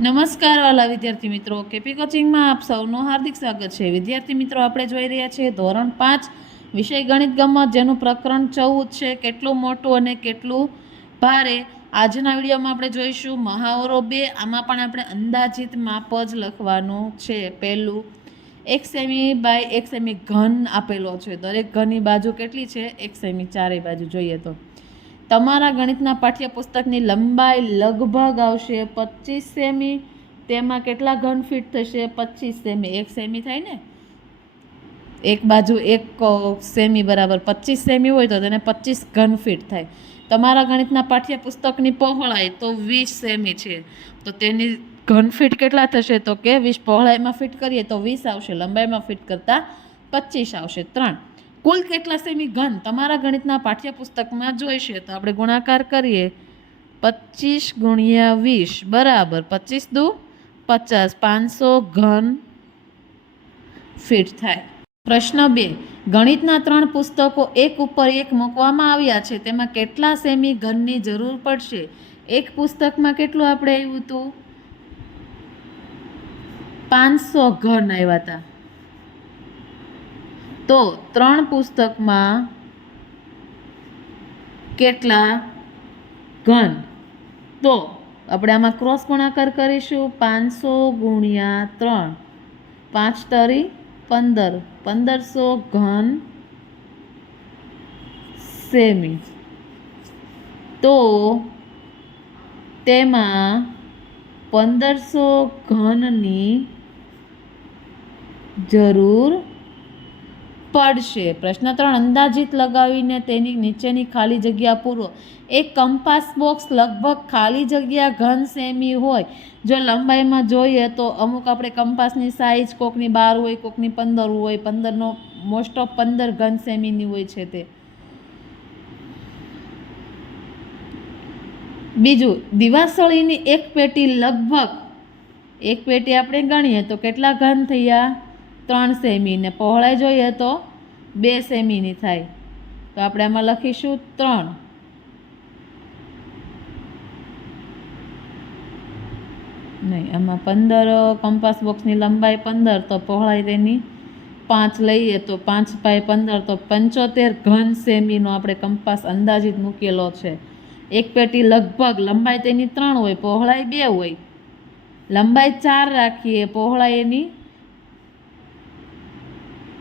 નમસ્કાર વાલા વિદ્યાર્થી મિત્રો. કેપી કોચિંગમાં આપ સૌનું હાર્દિક સ્વાગત છે. વિદ્યાર્થી મિત્રો, આપણે જોઈ રહ્યા છીએ ધોરણ પાંચ, વિષય ગણિત ગમત, જેનું પ્રકરણ ચૌદ છે. કેટલું મોટું અને કેટલું ભારે? આજના વિડીયોમાં આપણે જોઈશું મહાવરો બે. આમાં પણ આપણે અંદાજિત માપ જ લખવાનું છે. પહેલું, એક સેમી બાય એક સેમી ઘન આપેલો છે. દરેક ઘનની બાજુ કેટલી છે? એક સેમી ચારેય બાજુ. જોઈએ તો તમારા ગણિતના પાઠ્યપુસ્તકની લંબાઈ લગભગ આવશે પચીસ સેમી, તેમાં કેટલા ઘન ફીટ થશે? પચીસ સેમી. એક સેમી થાય ને? એક બાજુ એક સેમી બરાબર. પચીસ સેમી હોય તો તેને પચીસ ઘન ફીટ થાય. તમારા ગણિતના પાઠ્યપુસ્તકની પહોળાઈ તો વીસ સેમી છે. તો તેની ઘન ફીટ કેટલા થશે? તો કે વીસ. પહોળાઈમાં ફિટ કરીએ તો વીસ આવશે. લંબાઈમાં ફિટ કરતાં પચીસ આવશે. ત્રણ. કુલ કેટલા સેમી ઘન? તમારા ગણિતના પાઠ્યપુસ્તકમાં જોઈશે તો આપણે ગુણાકાર કરીએ. પચીસ ગુણ્યા વીસ, બરાબર. પચીસ દુ પચાસ. પાંચસો ઘન ફીટ થાય. પ્રશ્ન બે. ગણિતના ત્રણ પુસ્તકો એક ઉપર એક મૂકવામાં આવ્યા છે. તેમાં કેટલા સેમી ઘનની જરૂર પડશે? એક પુસ્તકમાં કેટલું આપણે આવ્યું હતું પાંચસો ઘન આવ્યા હતા તો ત્રણ પુસ્તકમાં કેટલા ઘન? તો આપણે આમાં ક્રોસ ગુણાકાર કરીશું પાંચસો ગુણ્યા ત્રણ. પાંચ તરી પંદર. પંદરસો ઘન સેમી. તો તેમાં પંદરસો ઘનની જરૂર પડશે પ્રશ્ન ત્રણ, અંદાજિત લગાવીને તેની નીચેની ખાલી જગ્યા પૂરો. એક કંપાસ બોક્સ લગભગ ખાલી જગ્યા ઘન સેમી હોય. જો લંબાઈમાં જોઈએ તો અમુક આપણે કંપાસની સાઇઝ કોકની બાર હોય, કોકની પંદર હોય. પંદરનો મોસ્ટ ઓફ પંદર ઘન સેમીની હોય છે તે. બીજું, દિવાસળીની એક પેટી લગભગ, એક પેટી આપણે ગણીએ તો કેટલા ઘન થયા? ત્રણ સેમી ને પહોળાઈ જોઈએ તો બે સેમીની થાય. તો આપણે આમાં લખીશું ત્રણ. નહીં, આમાં પંદર કંપાસ બોક્સની લંબાઈ પંદર, તો પહોળાઈ તેની પાંચ લઈએ તો પાંચ પાય પંદર, તો પંચોતેર ઘન સેમીનો આપણે કંપાસ અંદાજિત મૂકેલો છે. એક પેટી લગભગ લંબાઈ તેની ત્રણ હોય, પહોળાઈ બે હોય. લંબાઈ ચાર રાખીએ, પહોળાઈ એની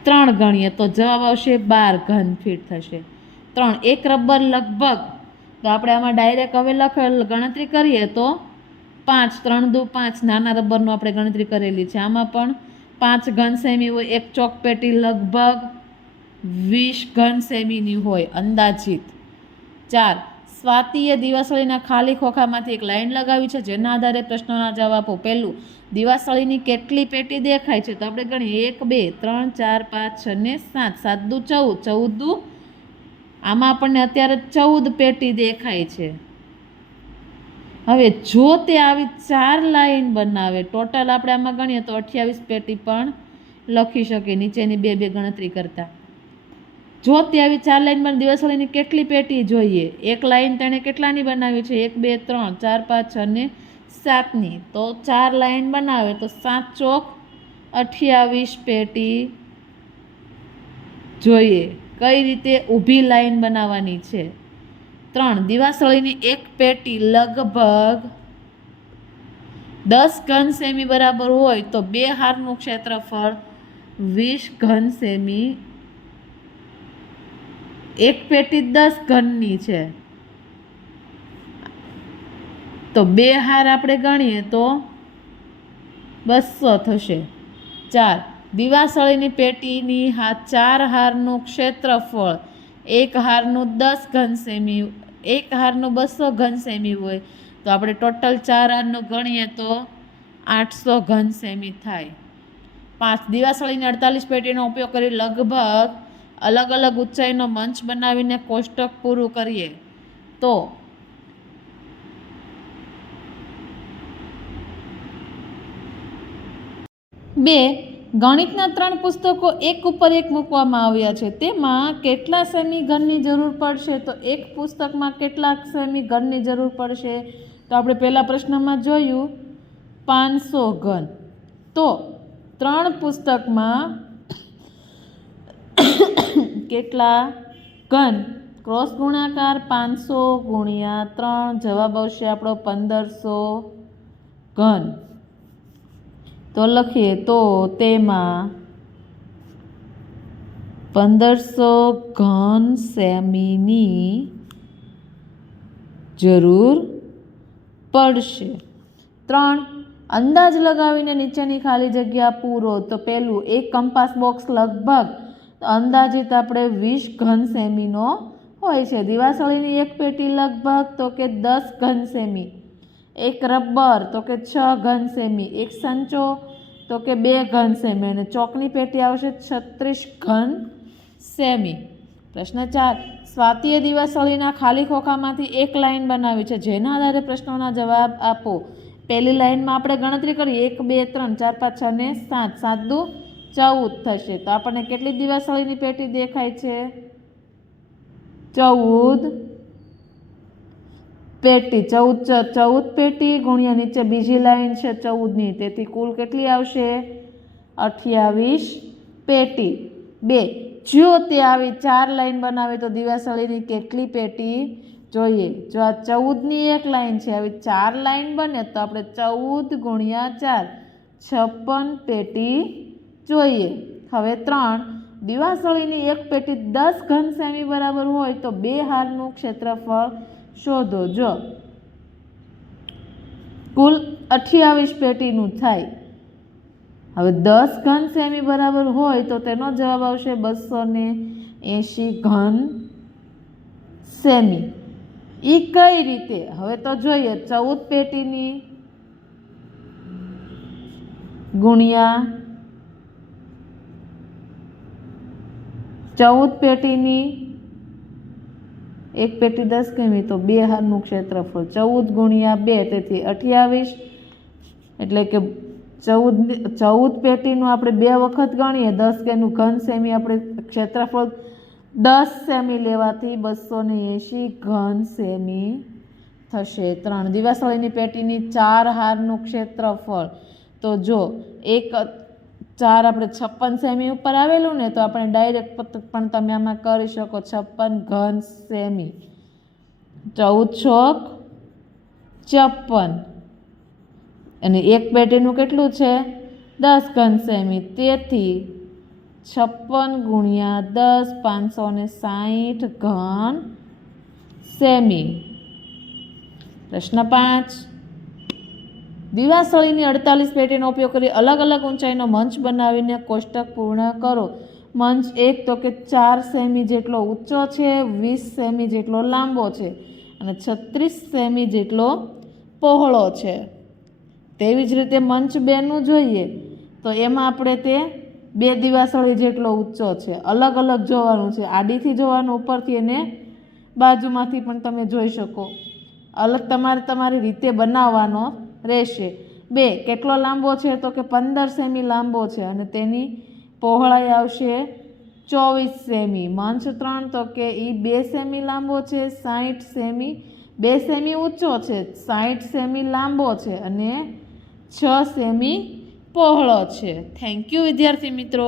ત્રણ ગણીએ તો જવાબ આવશે બાર ઘન ફીટ થશે. ત્રણ, એક રબર લગભગ. તો આપણે આમાં ડાયરેક્ટ હવે લખેલ ગણતરી કરીએ તો પાંચ, ત્રણ દુ પાંચ, નાના રબરનું આપણે ગણતરી કરેલી છે. આમાં પણ પાંચ ઘન સેમી હોય, એક ચોક પેટી લગભગ વીસ ઘન સેમીની હોય, અંદાજિત. ચાર સ્વાતિએ દિવાસળીના ખાલી ખોખામાંથી એક લાઈન લગાવી છે, જેના આધારે પ્રશ્નોના જવાબો પહેલું દિવાસળીની કેટલી પેટી દેખાય છે? તો આપણે ગણીએ, એક, બે, ત્રણ, ચાર, પાંચ, છ ને સાત. સાત દુ ચૌદ. ચૌદ દુ આમાં આપણને અત્યારે ચૌદ પેટી દેખાય છે. હવે જો તે આવી ચાર લાઈન બનાવે, ટોટલ આપણે આમાં ગણીએ તો અઠ્યાવીસ પેટી પણ લખી શકીએ, નીચેની બે બે ગણતરી કરતા. જો તે આવી ચાર લાઇનમાં દિવસવાળીની કેટલી પેટી જોઈએ? એક લાઈન તેણે કેટલાની બનાવી છે? એક, બે, ત્રણ, ચાર, પાંચ, છ ને સાતની. તો ચાર લાઈન બનાવે તો સાત ચોક અઠ્યાવીસ પેટી જોઈએ. કઈ રીતે ઊભી લાઈન બનાવવાની છે? ત્રણ દિવાસળીની એક પેટી લગભગ દસ ઘન સેમી બરાબર હોય તો બે હારનું ક્ષેત્રફળ વીસ ઘન સેમી એક પેટી દસ ઘનની છે. તો બે હાર આપણે ગણીએ તો બસો થશે. ચાર. દિવાસળીની પેટીની હા, ચાર હારનું ક્ષેત્રફળ. એક હારનું દસ ઘન સેમી, એક હારનું બસો ઘન સેમી હોય. તો આપણે ટોટલ ચાર હારનું ગણીએ તો આઠસો ઘન સેમી થાય. પાંચ. દિવાસળીની અડતાલીસ પેટીનો ઉપયોગ કરી લગભગ અલગ અલગ ઊંચાઈનો મંચ બનાવીને કોષ્ટક પૂરું કરીએ. તો બે, ગણિતના ત્રણ પુસ્તકો એક ઉપર એક મૂકવામાં આવ્યા છે. તેમાં કેટલા સેમી ઘનની જરૂર પડશે? તો એક પુસ્તકમાં કેટલા સેમી ઘનની જરૂર પડશે? તો આપણે પહેલા પ્રશ્નમાં જોયું, પાંચસો ઘન. તો ત્રણ પુસ્તકમાં કેટલા? ઘન. ક્રોસ ગુણાકાર પાંચસો ગુણ્યા ત્રણ. જવાબ આવશે આપણો પંદરસો ઘન. તો લખીએ તો તેમાં પંદરસો ઘન સેમીની જરૂર પડશે. ત્રણ. અંદાજ લગાવીને નીચેની ખાલી જગ્યા પૂરો. તો પહેલું એક કંપાસ બોક્સ લગભગ અંદાજિત આપણે વીસ ઘન સેમીનો હોય છે. દિવાસળીની એક પેટી લગભગ તો કે દસ ઘન સેમી, એક રબર તો કે છ ઘન સેમી, એક સંચો તો કે બે ઘન સેમી અને ચોકની પેટી આવશે છત્રીસ ઘન સેમી. પ્રશ્ન ચાર, સ્વાતિએ દિવાસળીના ખાલી ખોખામાંથી એક લાઈન બનાવી છે. જેના આધારે પ્રશ્નોના જવાબ આપો. પહેલી લાઈનમાં આપણે ગણતરી કરીએ. એક, બે, ત્રણ, ચાર, પાંચ, છ ને સાત. સાત દુ ચૌદ થશે. તો આપણને કેટલી દિવાસળીની પેટી દેખાય છે? ચૌદ પેટી. ચૌદ ચૌદ પેટી ગુણ્યા નીચે બીજી લાઈન છે ચૌદની. તેથી કુલ કેટલી આવશે? અઠ્યાવીસ પેટી. બે, જો તે આવી ચાર લાઈન બનાવે તો દિવાસળીની કેટલી પેટી જોઈએ? જો આ ચૌદની એક લાઈન છે, આવી ચાર લાઈન બને તો આપણે ચૌદ ગુણ્યા ચાર, છપ્પન પેટી જોઈએ. હવે ત્રણ. દિવાસળીની એક પેટી દસ ઘન સેમી બરાબર હોય તો બે હારનું ક્ષેત્રફળ શોધો. જો. કુલ અઠ્યાવીસ પેટીનું થાય. હવે દસ ઘન સેમી બરાબર હોય તો તેનો જવાબ આવશે બસો ને એંશી ઘન સેમી. એ કઈ રીતે? હવે તો જોઈએ. ચૌદ પેટીની ગુણ્યા ચૌદ પેટીની, એક પેટી દસ કેમી તો બે હારનું ક્ષેત્રફળ. ચૌદ ગુણ્યા બે, તેથી અઠ્યાવીસ. એટલે કે ચૌદ ચૌદ પેટીનું આપણે બે વખત ગણીએ, દસ કેનું ઘન સેમી આપણે ક્ષેત્રફળ દસ સેમી લેવાથી બસો ને એંશી ઘન સેમી થશે. ત્રણ. દિવાસળીની પેટીની ચાર હારનું ક્ષેત્રફળ. તો જો એક ચાર આપણે છપ્પન સેમી ઉપર આવેલું ને તો આપણે ડાયરેક્ટ પણ તમે આમાં કરી શકો. છપ્પન ઘન સેમી. ચૌદ ચોક છપ્પન. અને એક પેટીનું કેટલું છે? દસ ઘન સેમી. તેથી છપ્પન ગુણ્યા દસ પાંચસો ને સાહીઠ ઘન સેમી. પ્રશ્ન પાંચ. દિવાસળીની અડતાલીસ પેટીનો ઉપયોગ કરી અલગ અલગ ઊંચાઈનો મંચ બનાવીને કોષ્ટક પૂર્ણ કરો. મંચ એક તો કે ચાર સેમી જેટલો ઊંચો છે, વીસ સેમી જેટલો લાંબો છે અને છત્રીસ સેમી જેટલો પહોળો છે. તેવી જ રીતે મંચ બેનું જોઈએ તો એમાં આપણે તે બે દિવાસળી જેટલો ઊંચો છે. અલગ અલગ જોવાનું છે. આડીથી જોવાનું, ઉપરથી અને બાજુમાંથી પણ તમે જોઈ શકો. અલગ તમારે તમારી રીતે બનાવવાનો રહેશે. બે, કેટલો લાંબો છે તો કે પંદર સેમી લાંબો છે અને તેની પહોળાઈ આવશે ચોવીસ સેમી. મંચ ત્રણ તો કે એ બે સેમી લાંબો છે સાઠ સેમી. બે સેમી ઊંચો છે સાઠ સેમી લાંબો છે અને છ સેમી પહોળો છે. થેન્ક યુ વિદ્યાર્થી મિત્રો.